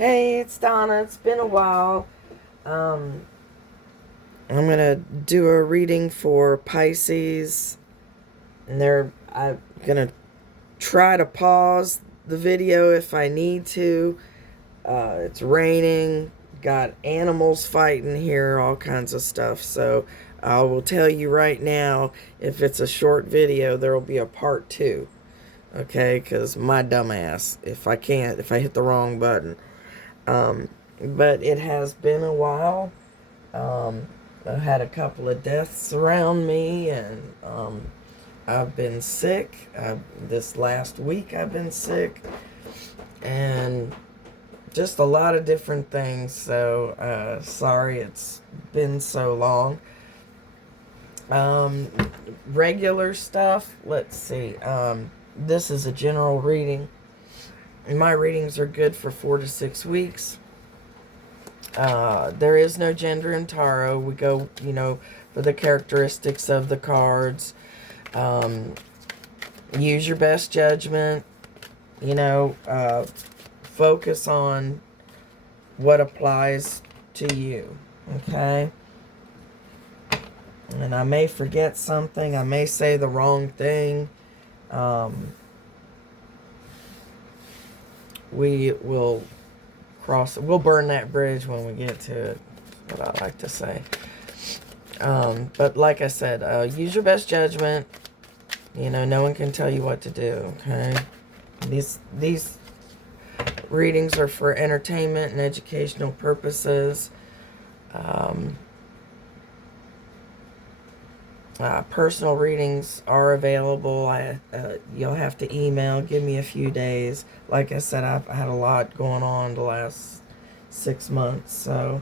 Hey, it's Donna. It's been a while. Um, I'm gonna do a reading for Pisces, and I'm gonna try to pause the video if I need to. It's raining, got animals fighting here, all kinds of stuff. So I will tell you right now, if it's a short video, there will be a part two. Okay, because my dumbass, if I hit the wrong button. Um, but it has been a while. Um, I've had a couple of deaths around me, and I've been sick. This last week I've been sick, and just a lot of different things. So sorry it's been so long. Um, Regular stuff. Let's see. This is a general reading. My readings are good for 4 to 6 weeks. There is no gender in tarot. We go, for the characteristics of the cards. Use your best judgment. Focus on what applies to you. Okay? And I may forget something. I may say the wrong thing. We'll burn that bridge when we get to it. That's what I like to say. But like I said, use your best judgment. No one can tell you what to do, okay? These readings are for entertainment and educational purposes. Personal readings are available. You'll have to email. Give me a few days. Like I said, I've had a lot going on the last 6 months, so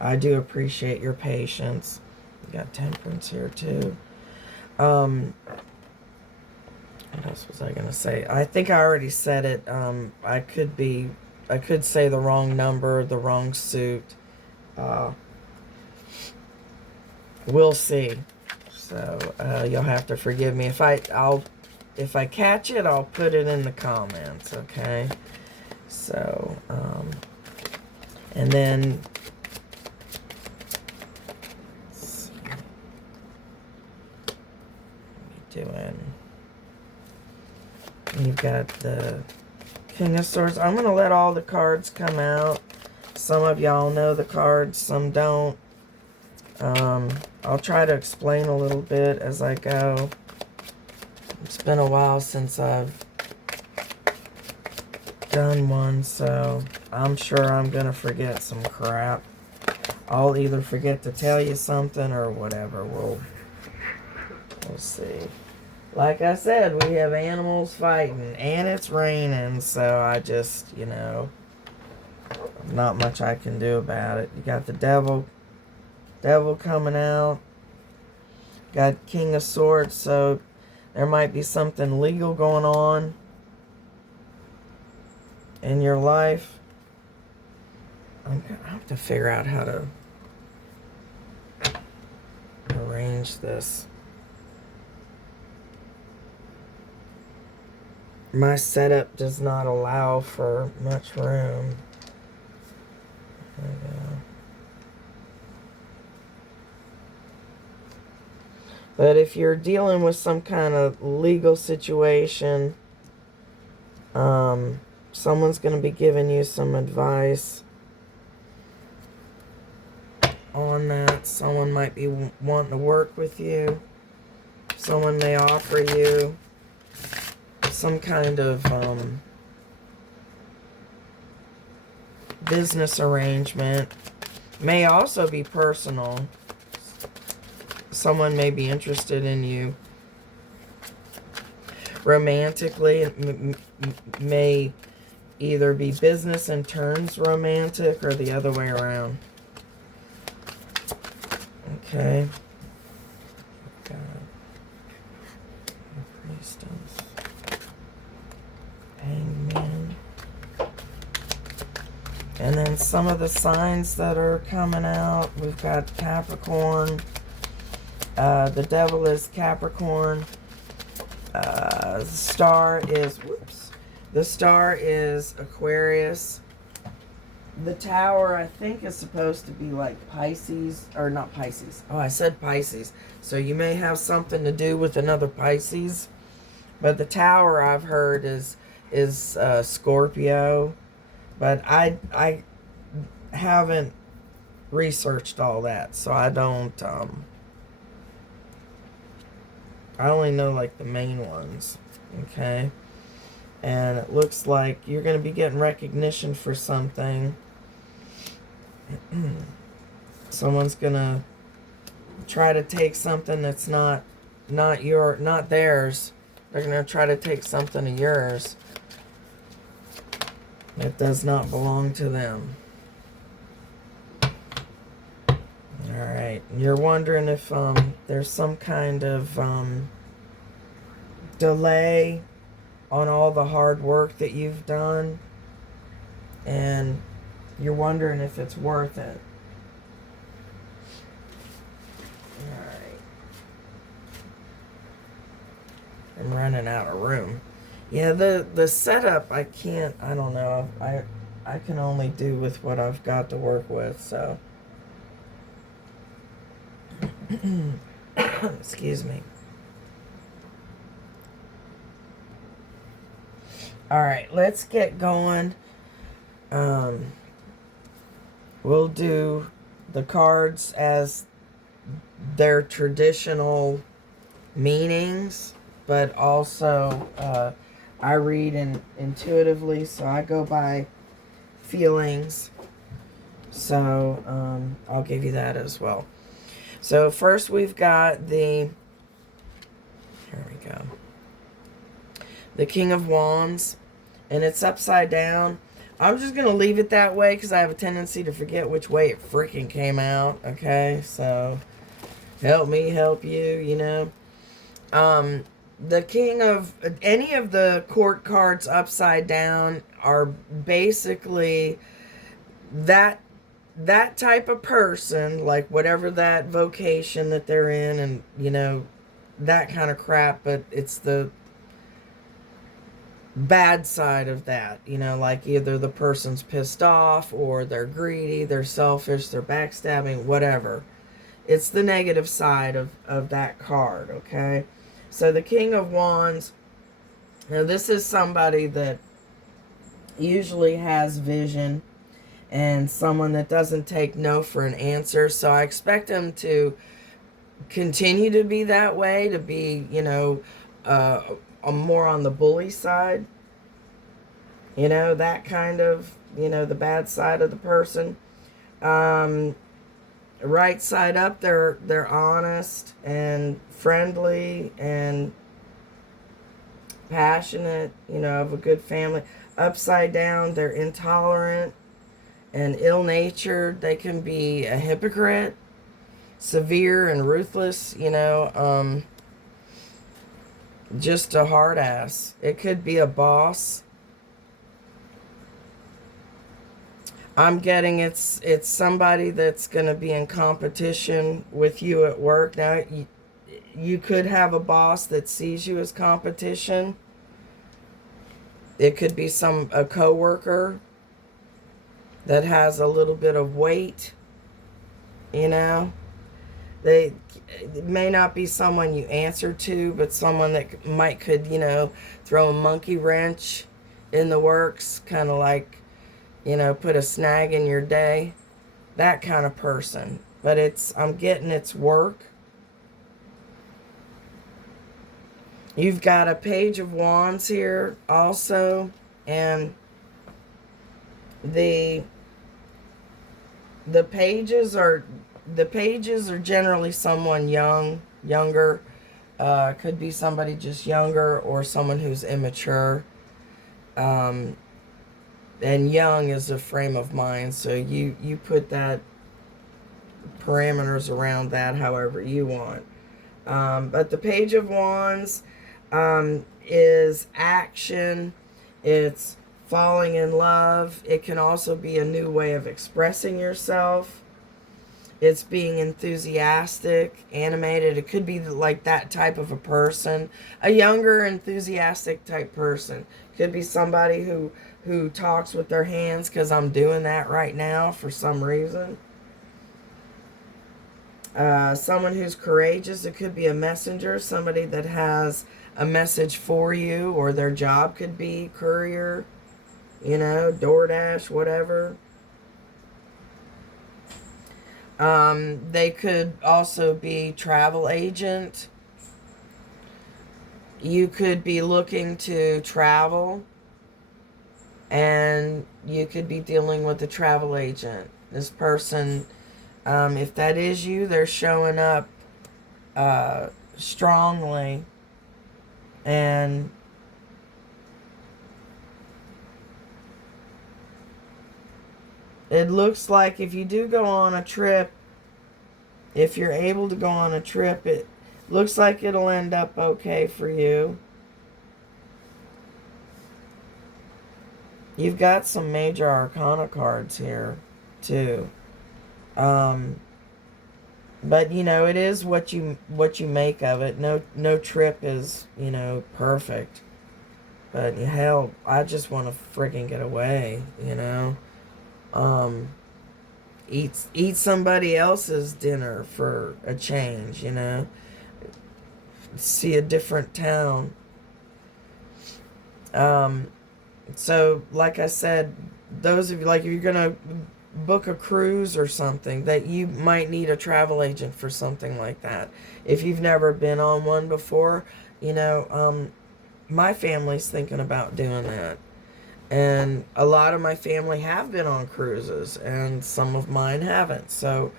I do appreciate your patience. We got Temperance here too. What else was I gonna say? I think I already said it. I could say the wrong number, the wrong suit. We'll see. So you'll have to forgive me if I catch it. I'll put it in the comments. Okay. So and then let's see. You've got the King of Swords. I'm gonna let all the cards come out. Some of y'all know the cards, some don't. I'll try to explain a little bit as I go. It's been a while since I've done one, so I'm sure I'm gonna forget some crap. I'll either forget to tell you something or whatever. We'll see. Like I said, we have animals fighting, and it's raining, so I just, not much I can do about it. You got the devil coming out. Got King of Swords, so there might be something legal going on in your life. I have to figure out how to arrange this. My setup does not allow for much room. There we go. But if you're dealing with some kind of legal situation, someone's going to be giving you some advice on that. Someone might be wanting to work with you. Someone may offer you some kind of business arrangement. May also be personal. Someone may be interested in you romantically. It may either be business and turns romantic or the other way around. Okay. Priestess. Hangman. And then some of the signs that are coming out. We've got Capricorn. The devil is Capricorn. The star is Aquarius. the tower, I think, is supposed to be like Pisces, or not Pisces. Oh, I said Pisces. So you may have something to do with another Pisces. But the tower, I've heard, is Scorpio. But I haven't researched all that, so I don't. I only know like the main ones. Okay. And it looks like you're going to be getting recognition for something. Someone's going to try to take something that's not theirs. They're going to try to take something of yours that does not belong to them. All right. You're wondering if there's some kind of delay on all the hard work that you've done, and you're wondering if it's worth it. Alright. I'm running out of room. Yeah, the setup, I don't know. I can only do with what I've got to work with, so. Excuse me. Alright, let's get going. We'll do the cards as their traditional meanings, but also I read intuitively, so I go by feelings. So I'll give you that as well. So first we've got here we go. The King of Wands, and it's upside down. I'm just going to leave it that way because I have a tendency to forget which way it freaking came out, okay? So, help me help you, you know. The King of... Any of the court cards upside down are basically that type of person, like whatever that vocation that they're in and, you know, that kind of crap, but it's the bad side of that, you know, like either the person's pissed off or they're greedy, they're selfish, they're backstabbing, whatever. It's the negative side of that card, okay? So the King of Wands, now this is somebody that usually has vision and someone that doesn't take no for an answer. So I expect them to continue to be that way, to be, you know, more on the bully side, you know, that kind of, you know, the bad side of the person. Right side up, they're honest and friendly and passionate, you know, of a good family. Upside down, they're intolerant and ill-natured. They can be a hypocrite, severe and ruthless, you know, just a hard ass. It could be a boss. I'm getting it's somebody that's going to be in competition with you at work. Now, you could have a boss that sees you as competition. It could be a coworker that has a little bit of weight, you know. It may not be someone you answer to, but someone that could, you know, throw a monkey wrench in the works, kind of like, you know, put a snag in your day. That kind of person. But I'm getting it's work. You've got a Page of Wands here also, and the pages are generally someone younger. Could be somebody just younger or someone who's immature. And young is a frame of mind, so you put that parameters around that however you want. But the Page of Wands is action. It's falling in love. It can also be a new way of expressing yourself. It's being enthusiastic, animated. It could be like that type of a person, a younger, enthusiastic type person. Could be somebody who talks with their hands, because I'm doing that right now for some reason. Someone who's courageous. It could be a messenger, somebody that has a message for you, or their job could be courier, DoorDash, whatever. They could also be travel agent. You could be looking to travel, and you could be dealing with a travel agent. This person, if that is you, they're showing up strongly, and it looks like if you do go on a trip, if you're able to go on a trip, it looks like it'll end up okay for you. You've got some major arcana cards here, too. But it is what you make of it. No trip is perfect. But hell, I just want to freaking get away. Um, eat somebody else's dinner for a change. See a different town. So like I said, those of you, like, if you're gonna book a cruise or something, that you might need a travel agent for something like that. If you've never been on one before, my family's thinking about doing that. And a lot of my family have been on cruises, and some of mine haven't. So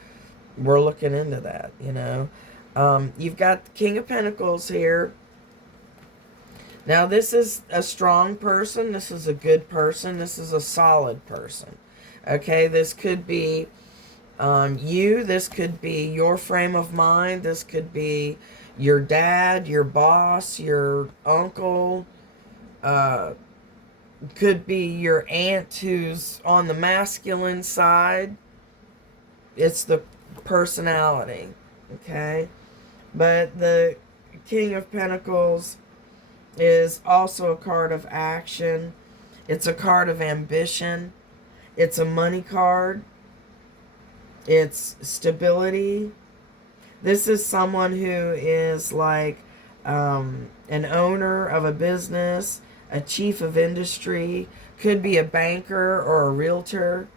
we're looking into that, You've got the King of Pentacles here. Now, this is a strong person. This is a good person. This is a solid person. Okay, this could be you. This could be your frame of mind. This could be your dad, your boss, your uncle. Could be your aunt who's on the masculine side. It's the personality. Okay, but the King of Pentacles is also a card of action. It's a card of ambition. It's a money card. It's stability. This is someone who is like an owner of a business, a chief of industry, could be a banker or a realtor.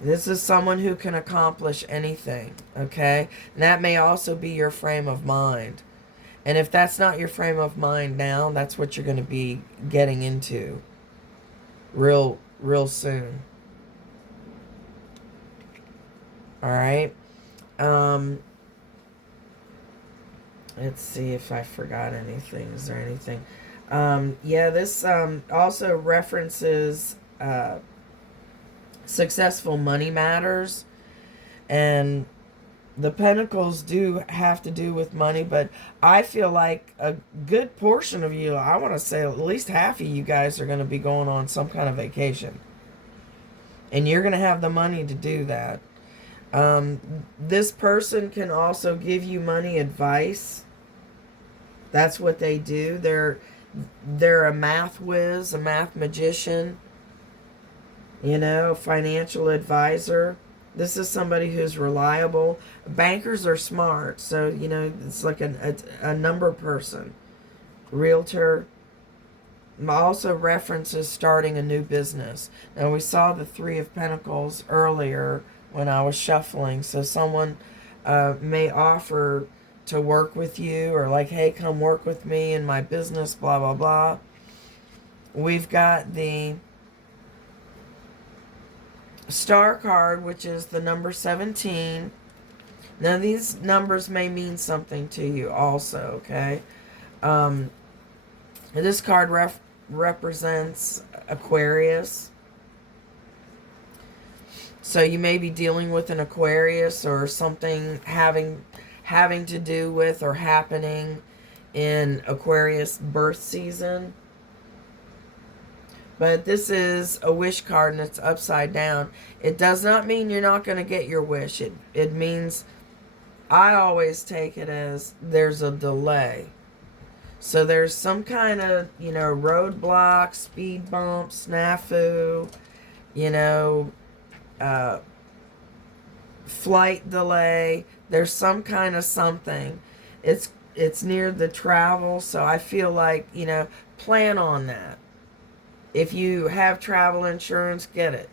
This is someone who can accomplish anything, okay? And that may also be your frame of mind. And if that's not your frame of mind now, that's what you're going to be getting into real soon. All right. Let's see if I forgot anything. Is there anything? Yeah, this also references successful money matters. And the pentacles do have to do with money, but I feel like a good portion of you, I want to say at least half of you guys, are going to be going on some kind of vacation. And you're going to have the money to do that. This person can also give you money advice. That's what they do. They're a math whiz, a math magician, financial advisor. This is somebody who's reliable. Bankers are smart, so it's like a number person. Realtor also references starting a new business. Now, we saw the Three of Pentacles earlier when I was shuffling, so someone may offer to work with you, or like, hey, come work with me in my business, blah blah blah. We've got the Star card, which is the number 17. Now, these numbers may mean something to you also, okay? This card represents Aquarius. So you may be dealing with an Aquarius, or something having to do with or happening in Aquarius birth season. But this is a wish card and it's upside down. It does not mean you're not going to get your wish. It means, I always take it as there's a delay. So there's some kind of, roadblock, speed bump, snafu, flight delay. There's some kind of something. It's near the travel, so I feel like, plan on that. If you have travel insurance, get it.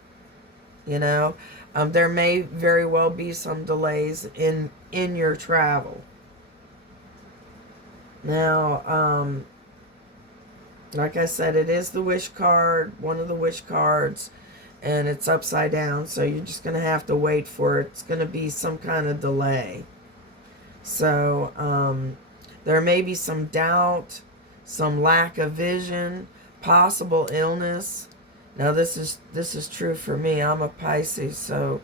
There may very well be some delays in your travel. Now, like I said, it is the wish card, one of the wish cards, and it's upside down, so you're just going to have to wait for it. It's going to be some kind of delay. So, there may be some doubt, some lack of vision, possible illness. Now, this is true for me. I'm a Pisces, so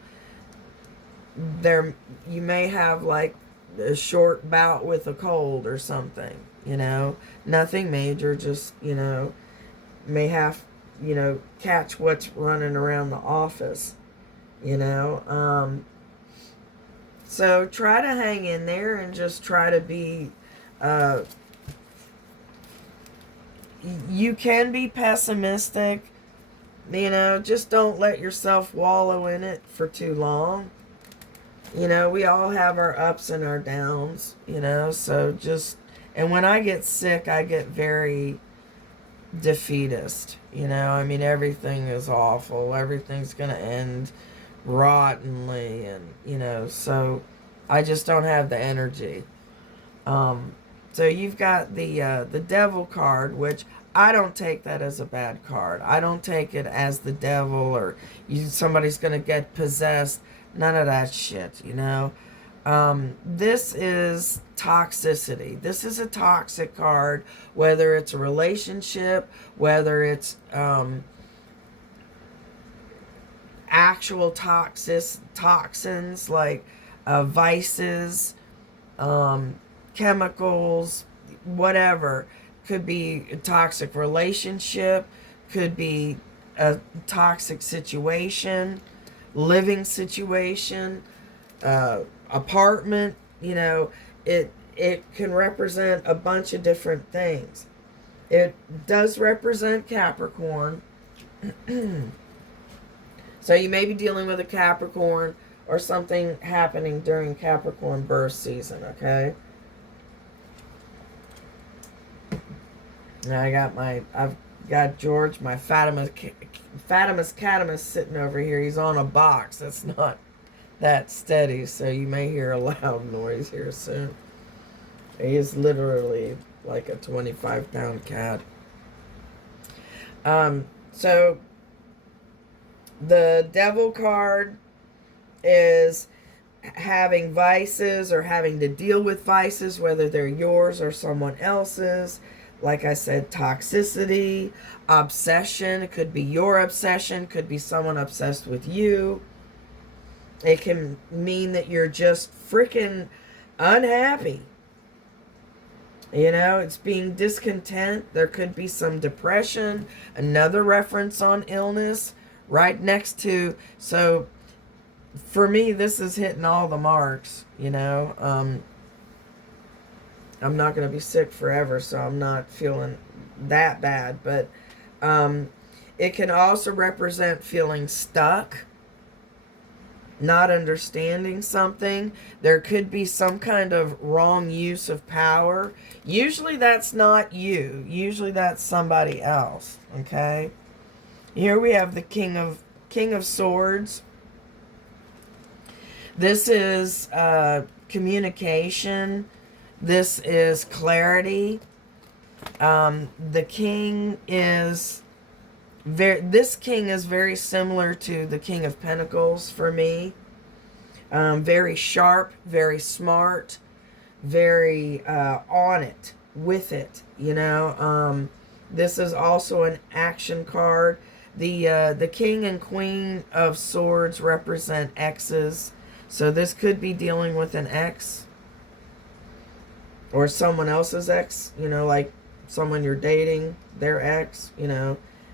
you may have like a short bout with a cold or something, nothing major, just, may have, catch what's running around the office, so try to hang in there and just try to be, you can be pessimistic, just don't let yourself wallow in it for too long. We all have our ups and our downs, so and when I get sick, I get very defeatist, everything is awful, everything's going to end rottenly, and, so I just don't have the energy. So you've got the devil card, which I don't take that as a bad card. I don't take it as the devil or somebody's going to get possessed. None of that shit, This is toxicity. This is a toxic card, whether it's a relationship, whether it's actual toxins like vices, chemicals, whatever. Could be a toxic relationship, could be a toxic situation, living situation, apartment, it can represent a bunch of different things. It does represent Capricorn. So you may be dealing with a Capricorn or something happening during Capricorn birth season, okay? Now I've got George, my Fatimus Catamus sitting over here. He's on a box. That's not that steady, so you may hear a loud noise here soon. He is literally like a 25-pound cat. So the devil card is having vices or having to deal with vices, whether they're yours or someone else's. Like I said, toxicity, obsession. It could be your obsession, could be someone obsessed with you. It can mean that you're just freaking unhappy. It's being discontent. There could be some depression. Another reference on illness right next to. So for me, this is hitting all the marks, I'm not going to be sick forever, so I'm not feeling that bad. But it can also represent feeling stuck, not understanding something. There could be some kind of wrong use of power. Usually that's not you. Usually that's somebody else, okay? Here we have the King of Swords. This is communication. This is clarity. The king is this king is very similar to the King of Pentacles for me. Very sharp, very smart, very on it, with it, This is also an action card. The King and Queen of Swords represent exes. So this could be dealing with an ex. Or someone else's ex, like someone you're dating, their ex,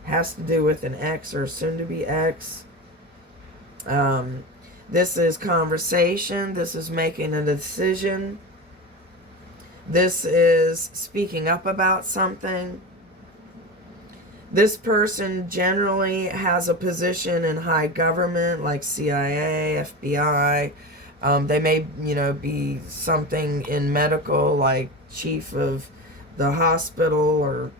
has to do with an ex or soon to be ex. This is conversation. This is making a decision. This is speaking up about something. This person generally has a position in high government like CIA, FBI. They may, be something in medical like chief of the hospital or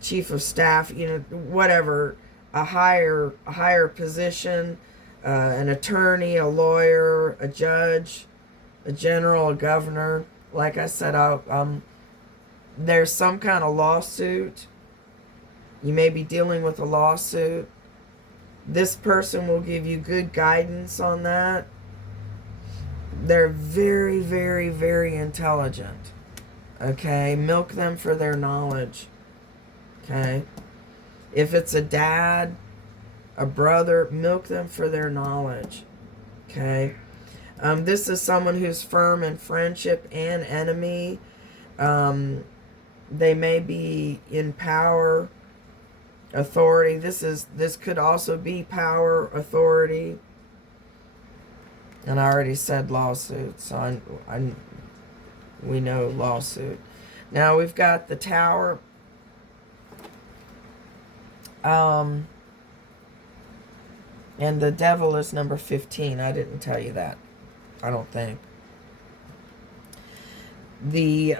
chief of staff, whatever, a higher position, an attorney, a lawyer, a judge, a general, a governor. Like I said, there's some kind of lawsuit. You may be dealing with a lawsuit. This person will give you good guidance on that. They're very, very, very intelligent. Okay? Milk them for their knowledge. Okay? If it's a dad, a brother, milk them for their knowledge. Okay? This is someone who's firm in friendship and enemy. They may be in power, authority. This could also be power, authority. And I already said lawsuit, so we know lawsuit. Now we've got the Tower. And the Devil is number 15. I didn't tell you that, I don't think. The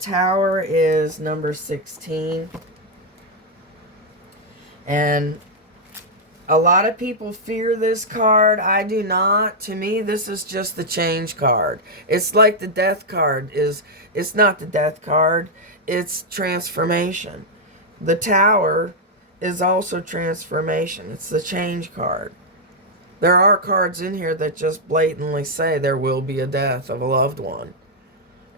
Tower is number 16. And a lot of people fear this card. I do not. To me, this is just the change card. It's like the Death card is. It's not the Death card. It's transformation. The Tower is also transformation. It's the change card. There are cards in here that just blatantly say there will be a death of a loved one.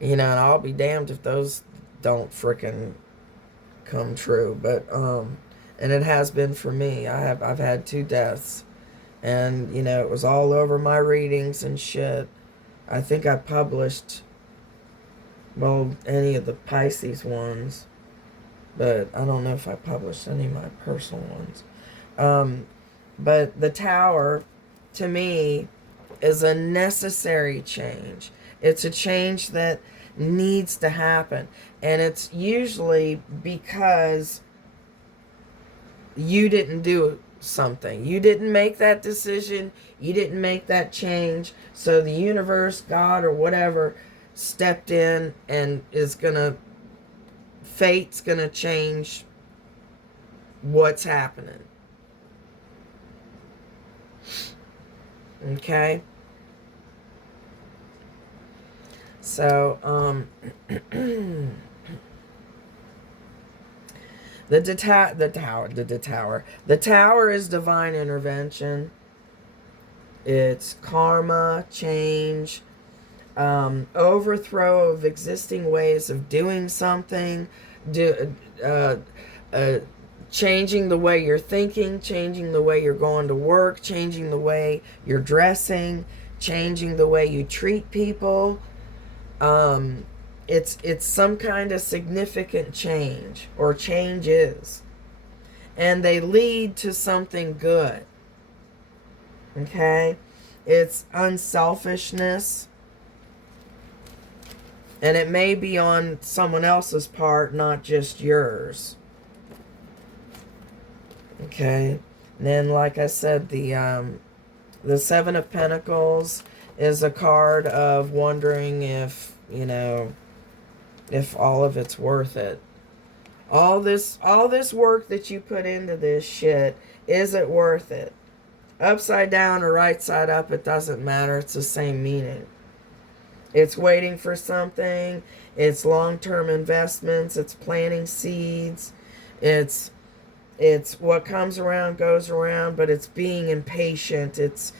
And I'll be damned if those don't frickin' come true. But, and it has been for me. I've had 2 deaths. And, it was all over my readings and shit. I think I published, any of the Pisces ones. But I don't know if I published any of my personal ones. But the Tower, to me, is a necessary change. It's a change that needs to happen. And it's usually because you didn't do something. You didn't make that decision. You didn't make that change. So the universe, God, or whatever, stepped in and fate's gonna change what's happening. Okay? So, The Tower is divine intervention. It's karma, change, overthrow of existing ways of doing something, changing the way you're thinking, changing the way you're going to work, changing the way you're dressing, changing the way you treat people. It's some kind of significant change or changes, and they lead to something good. Okay? It's unselfishness, and it may be on someone else's part, not just yours. Okay? And then, like I said, the 7 of Pentacles is a card of wondering if, if all of it's worth it. All this work that you put into this shit, is it worth it? Upside down or right side up, it doesn't matter. It's the same meaning. It's waiting for something. It's long-term investments. It's planting seeds. It's what comes around goes around, but it's being impatient. It's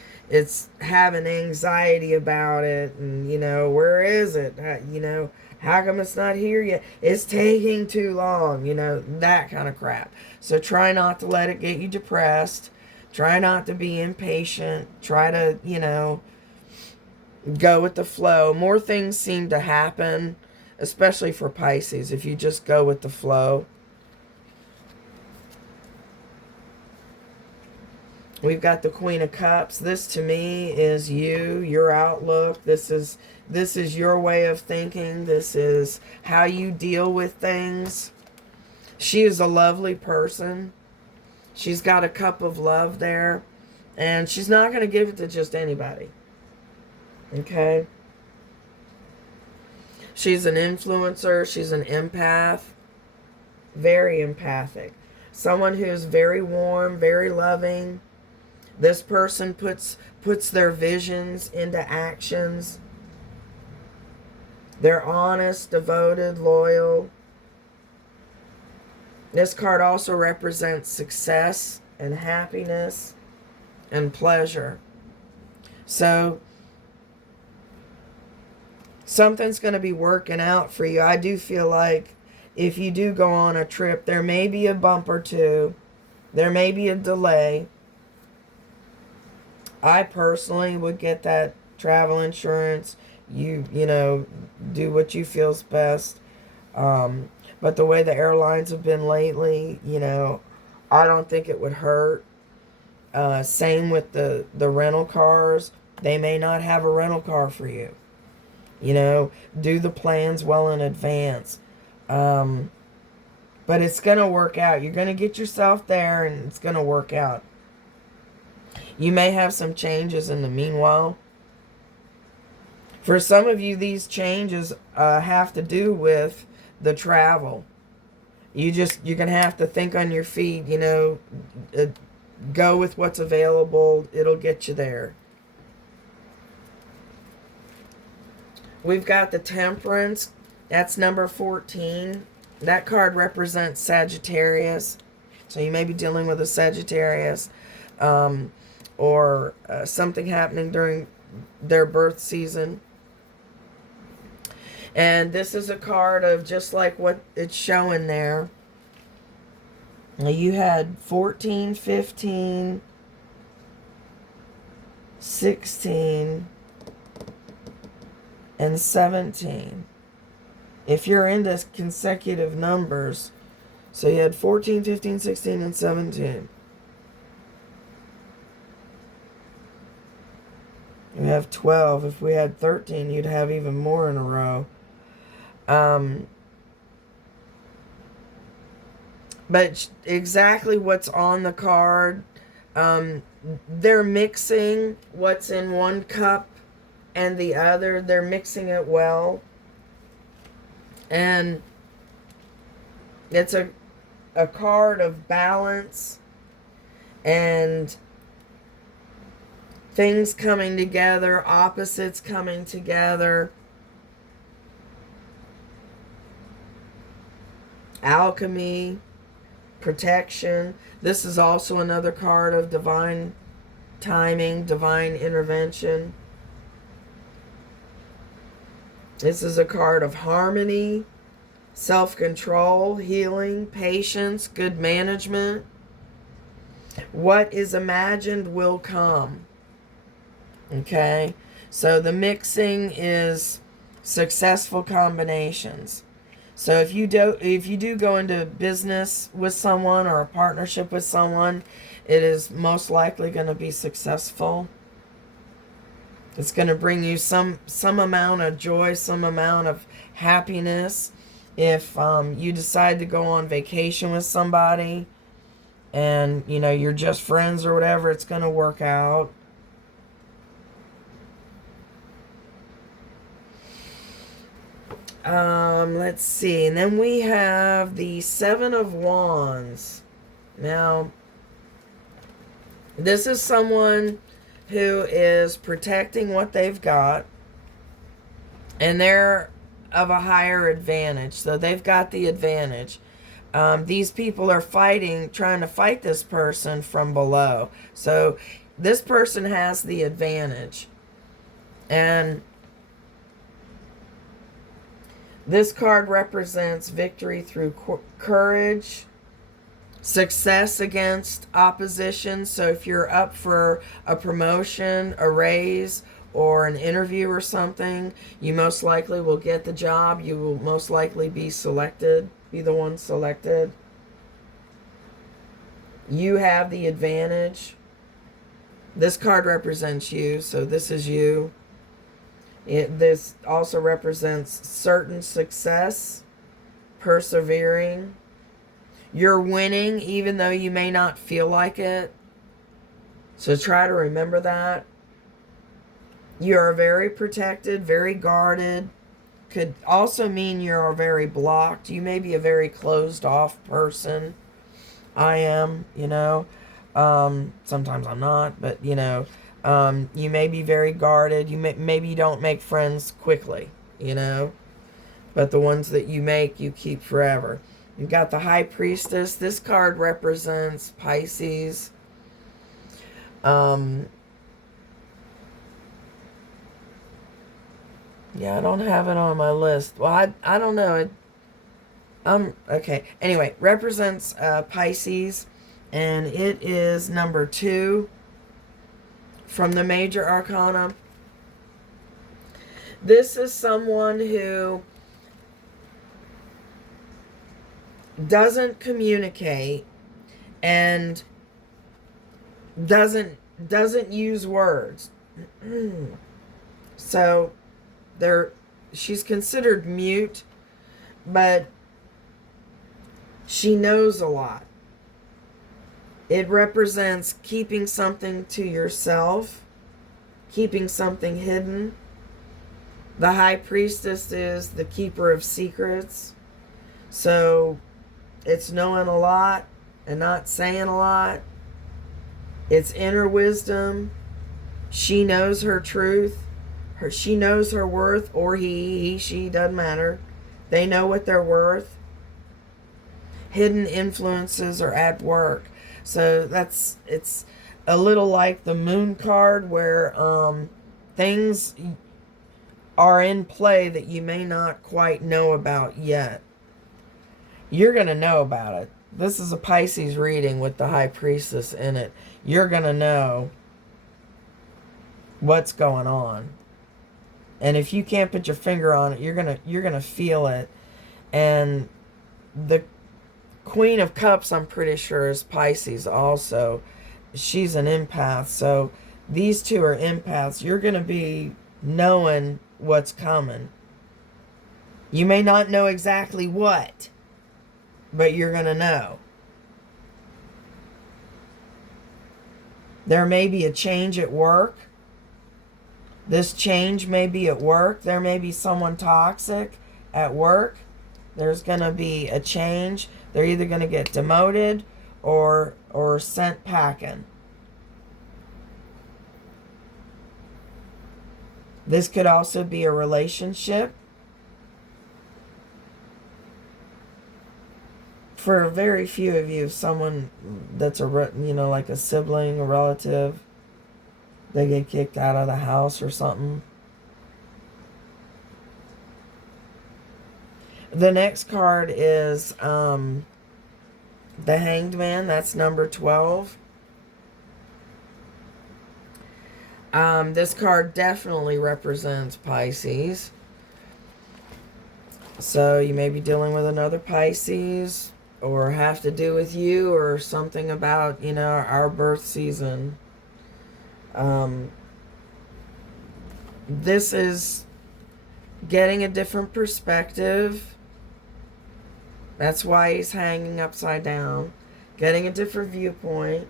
having anxiety about it, and where is it? How come it's not here yet? It's taking too long, that kind of crap. So try not to let it get you depressed. Try not to be impatient. Try to, go with the flow. More things seem to happen, especially for Pisces, if you just go with the flow. We've got the Queen of Cups. This to me is you, your outlook. This is your way of thinking. This is how you deal with things. She is a lovely person. She's got a cup of love there. And she's not going to give it to just anybody. Okay? She's an influencer. She's an empath. Very empathic. Someone who is very warm, very loving. This person puts their visions into actions. They're honest, devoted, loyal. This card also represents success and happiness and pleasure. So something's going to be working out for you. I do feel like if you do go on a trip, there may be a bump or two. There may be a delay. I personally would get that travel insurance. You know, do what you feel's best. But the way the airlines have been lately, you know, I don't think it would hurt. Same with the rental cars. They may not have a rental car for you. You know, do the plans well in advance. But it's going to work out. You're going to get yourself there and it's going to work out. You may have some changes in the meanwhile. For some of you, these changes have to do with the travel. You're going to have to think on your feet, you know, go with what's available. It'll get you there. We've got the Temperance. That's number 14. That card represents Sagittarius. So you may be dealing with a Sagittarius. Or something happening during their birth season. And this is a card of just like what it's showing there. You had 14, 15, 16, and 17. If you're into consecutive numbers, so you had 14, 15, 16, and 17. You have 12. If we had 13, you'd have even more in a row. But exactly what's on the card, they're mixing what's in one cup and the other. They're mixing it well. And it's a card of balance and things coming together, opposites coming together. Alchemy, protection. This is also another card of divine timing, divine intervention. This is a card of harmony, self-control, healing, patience, good management. What is imagined will come. Okay? So the mixing is successful combinations. So if you do go into business with someone or a partnership with someone, it is most likely going to be successful. It's going to bring you some amount of joy, some amount of happiness. If you decide to go on vacation with somebody and, you know, you're just friends or whatever, it's going to work out. Let's see. And then we have the Seven of Wands. Now, this is someone who is protecting what they've got. And they're of a higher advantage. So they've got the advantage. These people are trying to fight this person from below. So this person has the advantage. And this card represents victory through courage, success against opposition. So if you're up for a promotion, a raise, or an interview or something, you most likely will get the job. You will most likely be the one selected. You have the advantage. This card represents you, so this is you. This also represents certain success, persevering. You're winning even though you may not feel like it. So try to remember that. You are very protected, very guarded. Could also mean you are very blocked. You may be a very closed off person. I am, you know. Sometimes I'm not, but you know, you may be very guarded. Maybe you don't make friends quickly, you know, but the ones that you make, you keep forever. You've got the High Priestess. This card represents Pisces. Yeah, I don't have it on my list. Well, I don't know. Okay. Anyway, represents Pisces, and it is number 2 from the Major Arcana. This is someone who doesn't communicate and doesn't use words. So she's considered mute, but she knows a lot. It represents keeping something to yourself, keeping something hidden. The High Priestess is the keeper of secrets. So it's knowing a lot and not saying a lot. It's inner wisdom. She knows her truth. She knows her worth, or he, she, doesn't matter. They know what they're worth. Hidden influences are at work. So it's a little like the Moon card, where things are in play that you may not quite know about yet. You're going to know about it. This is a Pisces reading with the High Priestess in it. You're going to know what's going on. And if you can't put your finger on it, you're going to feel it. And the Queen of Cups, I'm pretty sure, is Pisces also. She's an empath. So these two are empaths. You're going to be knowing what's coming. You may not know exactly what, but you're going to know. There may be a change at work. This change may be at work. There may be someone toxic at work. There's going to be a change. They're either going to get demoted or sent packing. This could also be a relationship. For very few of you, someone that's like a sibling, a relative, they get kicked out of the house or something. The next card is the Hanged Man. That's number 12. This card definitely represents Pisces. So you may be dealing with another Pisces, or have to do with you, or something about, our birth season. This is getting a different perspective. That's why he's hanging upside down. Getting a different viewpoint.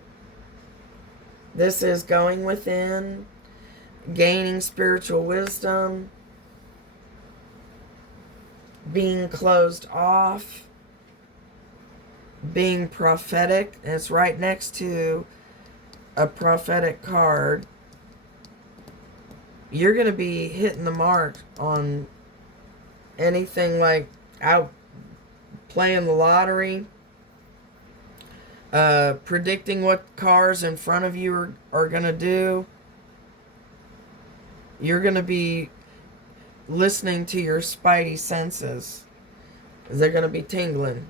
This is going within, gaining spiritual wisdom, being closed off, being prophetic. And it's right next to a prophetic card. You're going to be hitting the mark on anything like out playing the lottery, predicting what cars in front of you are going to do. You're going to be listening to your spidey senses. They're going to be tingling.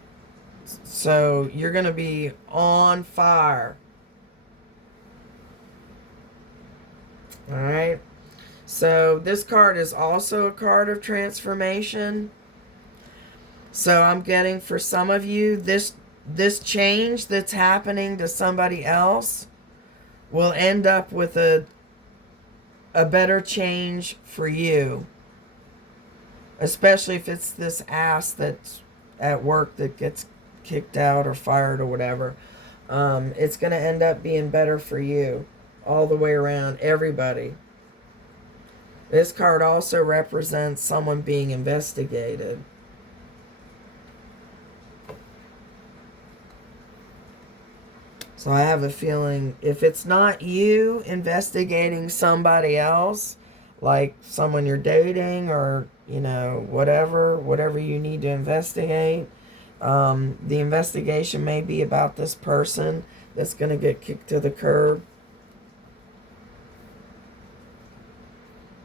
So you're going to be on fire. All right. So this card is also a card of transformation. So I'm getting, for some of you, this change that's happening to somebody else will end up with a better change for you. Especially if it's this ass that's at work that gets kicked out or fired or whatever. It's going to end up being better for you all the way around, everybody. This card also represents someone being investigated. So I have a feeling if it's not you investigating somebody else, like someone you're dating or, you know, whatever you need to investigate, the investigation may be about this person that's going to get kicked to the curb.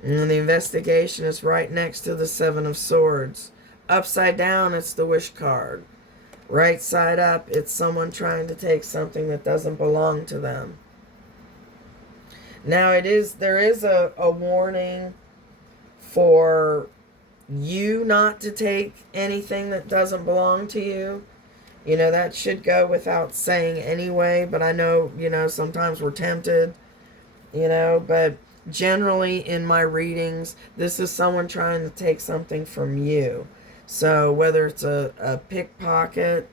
And the investigation is right next to the Seven of Swords. Upside down, it's the Wish card. Right side up, it's someone trying to take something that doesn't belong to them. Now, there is a warning for you not to take anything that doesn't belong to you. You know, that should go without saying anyway, but I know, you know, sometimes we're tempted, you know, but generally in my readings, this is someone trying to take something from you. So whether it's a pickpocket,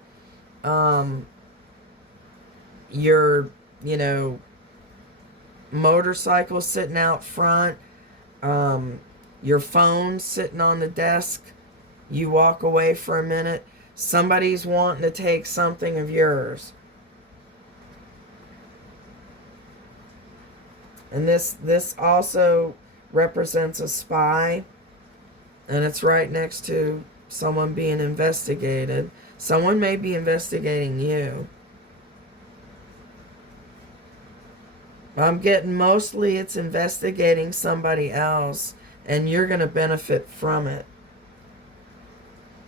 your, you know, motorcycle sitting out front, your phone sitting on the desk, you walk away for a minute, somebody's wanting to take something of yours. And this also represents a spy, and it's right next to someone being investigated. Someone may be investigating you. I'm getting mostly it's investigating somebody else, and you're going to benefit from it.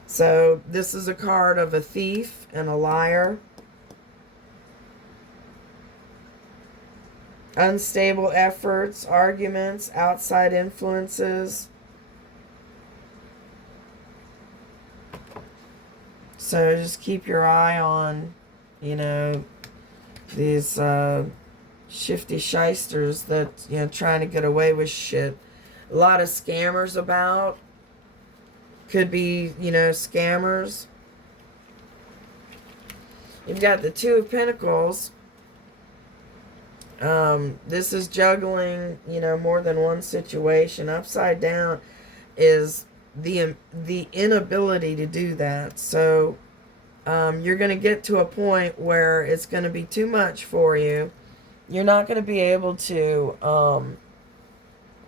So this is a card of a thief and a liar. Unstable efforts, arguments, outside influences. So just keep your eye on, you know, these shifty shysters that, you know, trying to get away with shit. A lot of scammers about. Could be, you know, scammers. You've got the Two of Pentacles. This is juggling, you know, more than one situation. Upside down is the inability to do that. So you're going to get to a point where it's going to be too much for you. You're not going to be able to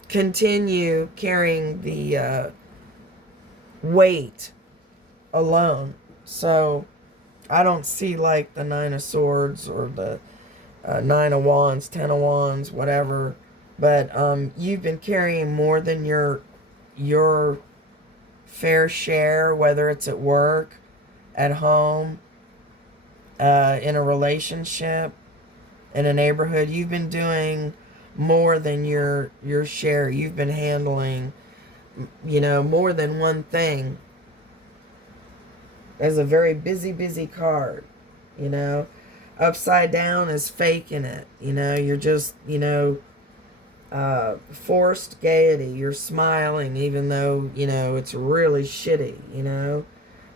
continue carrying the weight alone. So I don't see like the Nine of Swords or the Nine of Wands, Ten of Wands, whatever. But you've been carrying more than your fair share, whether it's at work, at home, in a relationship, in a neighborhood. You've been doing more than your share. You've been handling, you know, more than one thing. That's a very busy card, you know. Upside down is faking it. You know, you're just, you know, forced gaiety. You're smiling even though, you know, it's really shitty, you know.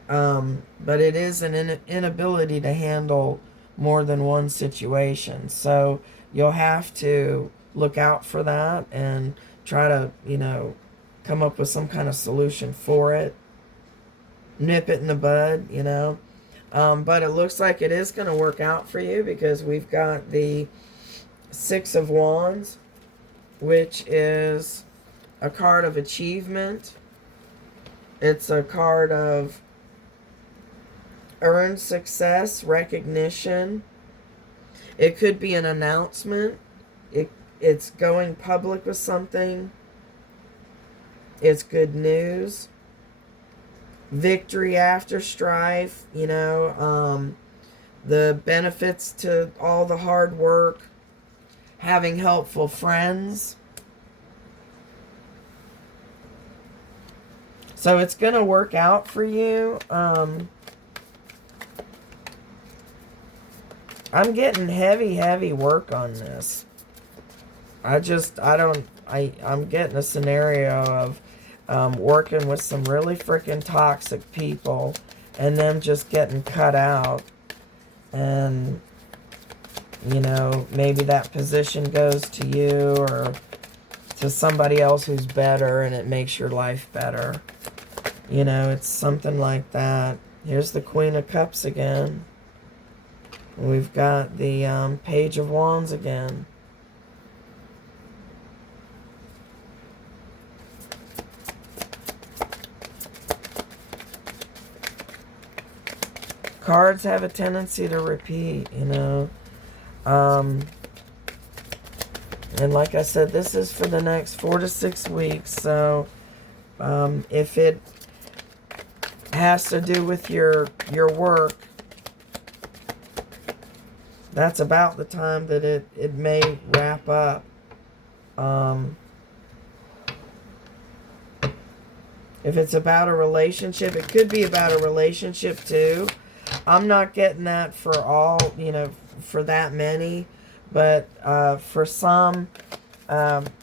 But it is an inability to handle more than one situation. So you'll have to look out for that and try to, you know, come up with some kind of solution for it. Nip it in the bud, you know. But it looks like it is going to work out for you because we've got the Six of Wands, which is a card of achievement. It's a card of earned success, recognition. It could be an announcement. It's going public with something. It's good news. Victory after strife, you know, the benefits to all the hard work, having helpful friends. So it's going to work out for you. I'm getting heavy work on this. I'm getting a scenario of working with some really freaking toxic people and them just getting cut out. And, you know, maybe that position goes to you or to somebody else who's better, and it makes your life better. You know, it's something like that. Here's the Queen of Cups again. We've got the Page of Wands again. Cards have a tendency to repeat, you know. And like I said, this is for the next 4 to 6 weeks. So if it has to do with your work, that's about the time that it may wrap up. If it's about a relationship, it could be about a relationship too. I'm not getting that for all, you know, for that many. But for some,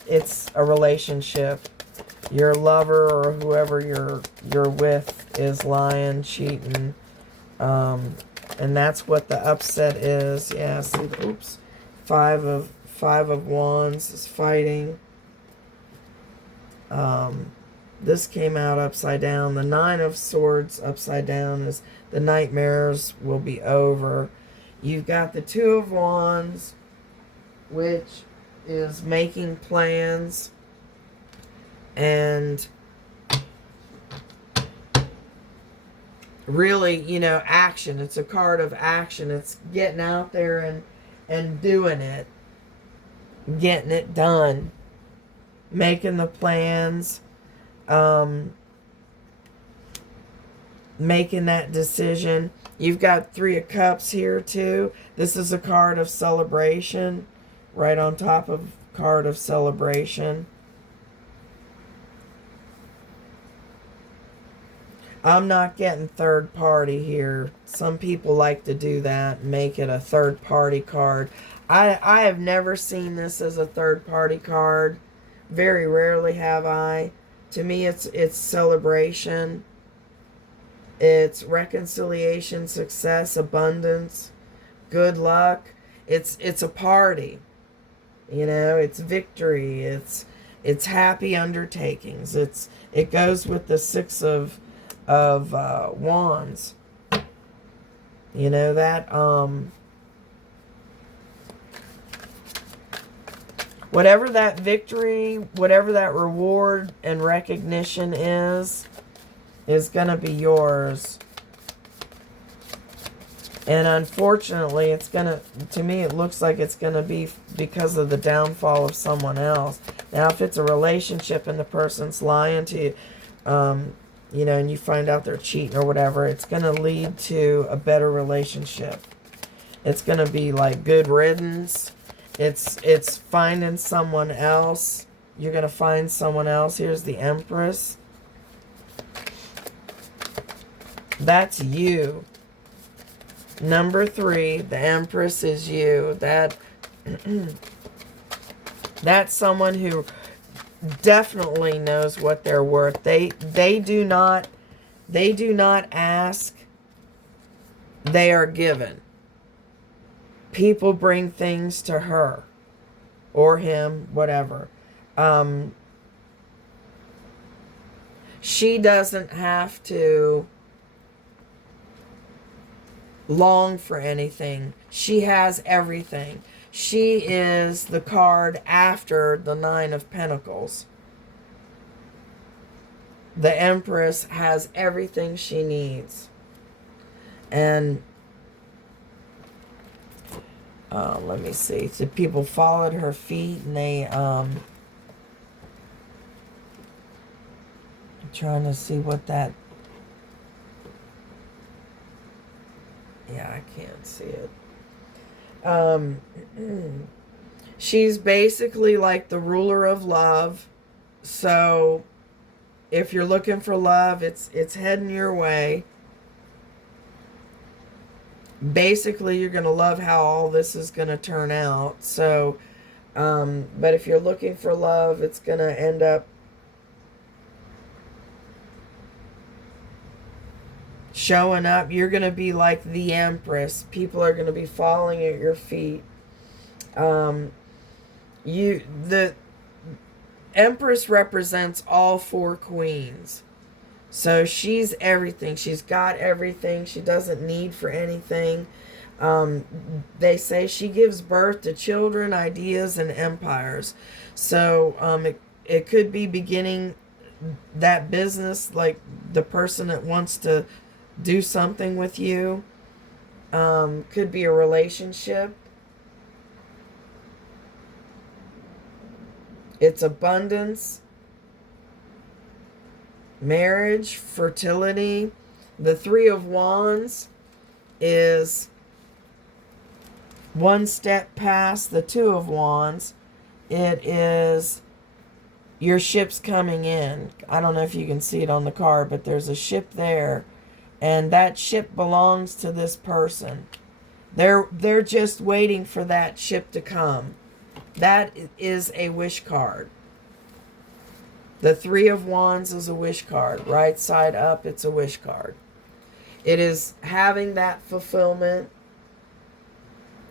it's a relationship. Your lover or whoever you're with is lying, cheating. And that's what the upset is. Yeah, see, oops. Five of Wands is fighting. This came out upside down. The Nine of Swords upside down is the nightmares will be over. You've got the Two of Wands, which is making plans and really, you know, action. It's a card of action. It's getting out there and doing it. Getting it done. Making the plans. Making that decision. You've got Three of Cups here too. This is a card of celebration. Right on top of card of celebration. I'm not getting third party here. Some people like to do that, make it a third party card. I have never seen this as a third party card. Very rarely have I. To me, it's celebration. It's reconciliation, success, abundance, good luck. It's a party. You know, it's victory. It's happy undertakings. It goes with the Six of Wands. You know that whatever that victory, whatever that reward and recognition is gonna be yours. And unfortunately, it's gonna, to me, it looks like it's gonna be because of the downfall of someone else. Now, if it's a relationship and the person's lying to you, you know, and you find out they're cheating or whatever, it's gonna lead to a better relationship. It's gonna be like good riddance. It's finding someone else. You're gonna find someone else. Here's the Empress. That's you. Number 3, the Empress is you. That's someone who definitely knows what they're worth. They do not ask. They are given. People bring things to her or him, whatever. She doesn't have to long for anything. She has everything. She is the card after the Nine of Pentacles. The Empress has everything she needs. And let me see. So people fall at her feet and they I'm trying to see what that. Yeah, I can't see it. She's basically like the ruler of love. So if you're looking for love, it's heading your way. Basically, you're going to love how all this is going to turn out. So But if you're looking for love, it's going to end up showing up. You're going to be like the Empress. People are going to be falling at your feet. The Empress represents all four queens. So she's everything. She's got everything. She doesn't need for anything. They say she gives birth to children, ideas, and empires. So it could be beginning that business, like the person that wants to do something with you. Could be a relationship. It's abundance, marriage, fertility. The Three of Wands is one step past the Two of Wands. It is your ship's coming in. I don't know if you can see it on the card, but there's a ship there, and that ship belongs to this person. They're just waiting for that ship to come. That is a wish card. The Three of Wands is a wish card. Right side up, it's a wish card. It is having that fulfillment.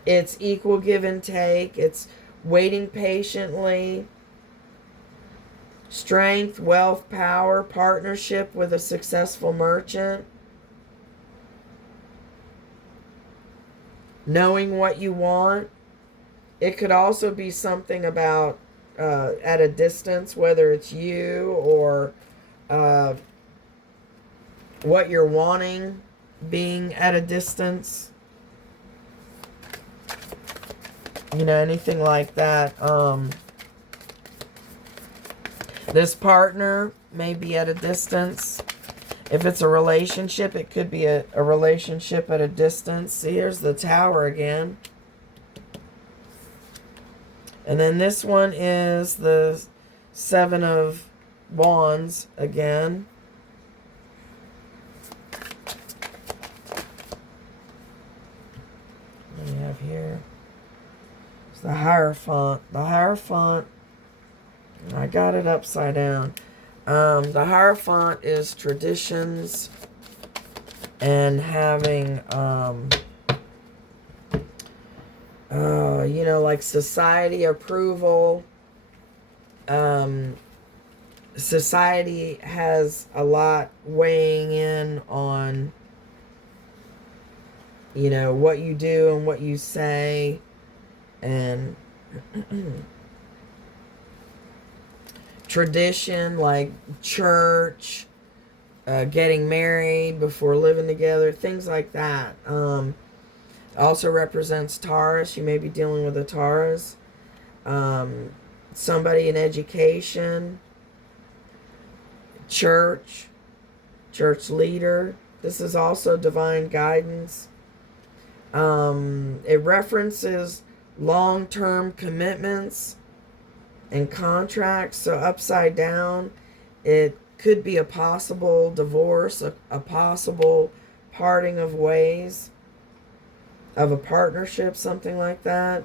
It's equal give and take. It's waiting patiently. Strength, wealth, power, partnership with a successful merchant. Knowing what you want. It could also be something about at a distance, whether it's you or what you're wanting being at a distance. You know, anything like that. This partner may be at a distance. If it's a relationship, it could be a relationship at a distance. See, here's the Tower again. And then this one is the Seven of Wands again. What do we have here? It's the Hierophant. The Hierophant, I got it upside down. The Hierophant is traditions and having, you know, like society approval. Society has a lot weighing in on, you know, what you do and what you say. And tradition, like church, getting married before living together, things like that. Also represents Taurus. You may be dealing with a Taurus. Somebody in education, church leader. This is also divine guidance. It references long-term commitments and contracts. So upside down, it could be a possible divorce, a possible parting of ways of a partnership, something like that.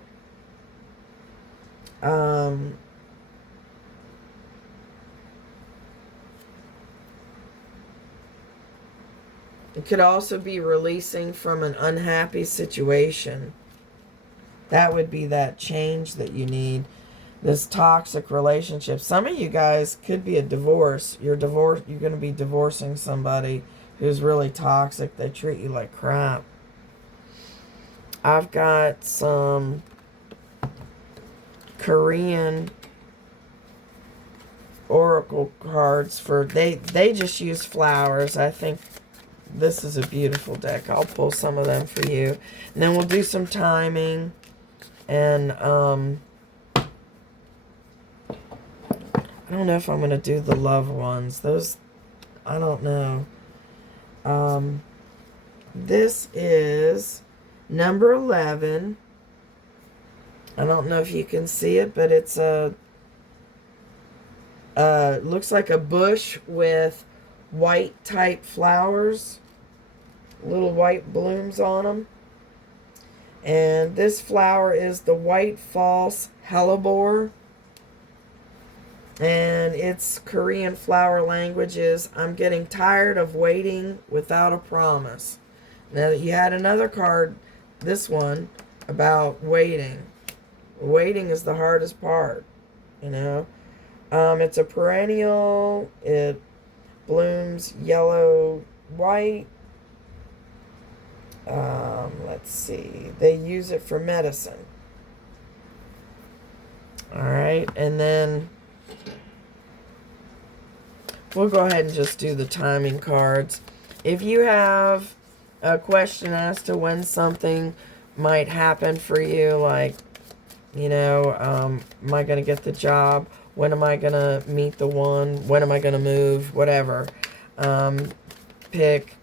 It could also be releasing from an unhappy situation. That would be that change that you need. This toxic relationship. Some of you guys could be a divorce. You're going to be divorcing somebody who's really toxic. They treat you like crap. I've got some Korean oracle cards for, they just use flowers. I think this is a beautiful deck. I'll pull some of them for you. And then we'll do some timing. And I don't know if I'm going to do the love ones. Those, I don't know. This is number 11. I don't know if you can see it, but it's a looks like a bush with white type flowers, little white blooms on them. And this flower is the white false hellebore. And its Korean flower language is, I'm getting tired of waiting without a promise. Now, you had another card, this one, about waiting. Waiting is the hardest part, you know. It's a perennial. It blooms yellow, white. Let's see. They use it for medicine. All right, and then we'll go ahead and just do the timing cards. If you have a question as to when something might happen for you, like, you know, am I going to get the job? When am I going to meet the one? When am I going to move? Whatever. Pick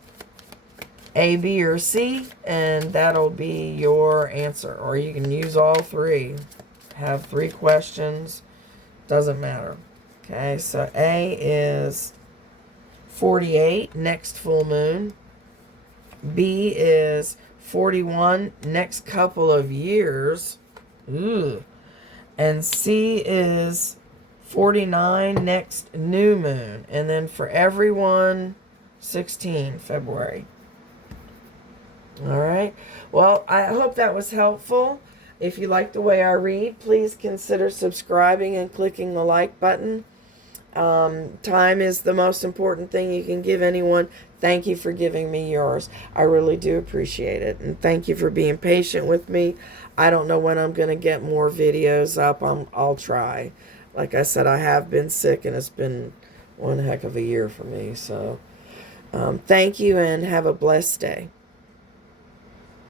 A, B, or C, and that'll be your answer. Or you can use all three. Have 3 questions. Doesn't matter. Okay, so A is 48, next full moon. B is 41, next couple of years. Ooh. And C is 49, next new moon. And then for everyone, 16, February. All right. Well, I hope that was helpful. If you like the way I read, please consider subscribing and clicking the like button. Time is the most important thing you can give anyone. Thank you for giving me yours. I really do appreciate it. And thank you for being patient with me. I don't know when I'm going to get more videos up. I'll try. Like I said, I have been sick and it's been one heck of a year for me. So thank you and have a blessed day.